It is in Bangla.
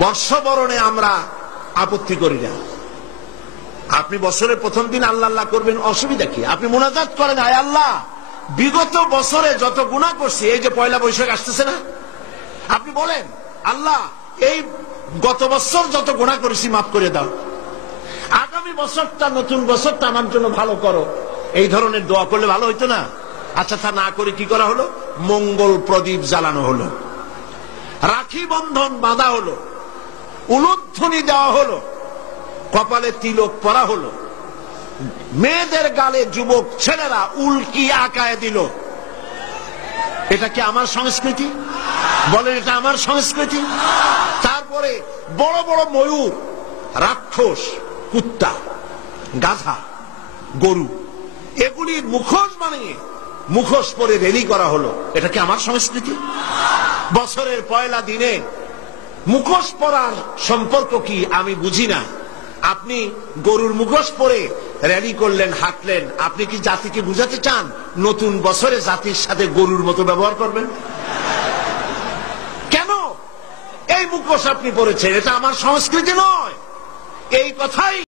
বর্ষবরণে আমরা আপত্তি করি না। আপনি বছরের প্রথম দিন আল্লাহ আল্লাহ করবেন, অসুবিধা কি? আপনি মুনাজাত করেন, আয় আল্লাহ বিগত বছরে যত গুনাহ করছি, এই যে পয়লা বৈশাখ আসতেছে না, আপনি বলেন আল্লাহ এই গত বছর যত গুনাহ করেছি মাফ করে দাও, আগামী বছরটা নতুন বছরটা আমার জন্য ভালো করো। এই ধরনের দোয়া করলে ভালো হইতো না? আচ্ছা, তা না করে কি করা হলো? মঙ্গল প্রদীপ জ্বালানো হলো, রাখি বন্ধন বাঁধা হলো, উলুধ্বনি দেওয়া হলো, কপালে তিলক পরা হলো, মেয়েদের গালে যুবক ছেলেরা উল্কি আঁকায় দিল। এটা কি আমার সংস্কৃতি? বলেন, এটা আমার সংস্কৃতি? তারপরে বড় বড় ময়ূর, রাক্ষস, কুত্তা, গাধা, গরু, এগুলির মুখোশ বানিয়ে মুখোশ পরে রেলি করা হলো। এটা কি আমার সংস্কৃতি? বছরের পয়লা দিনে মুখোশ পরার সম্পর্ক কি আমি বুঝি না। আপনি গরুর মুখোশ পরে র্যালি করলেন, হাঁটলেন, আপনি কি জাতিকে বুঝাতে চান নতুন বছরে জাতির সাথে গরুর মতো ব্যবহার করবেন? কেন এই মুখোশ আপনি পরেছেন? এটা আমার সংস্কৃতি নয়। এই কথাই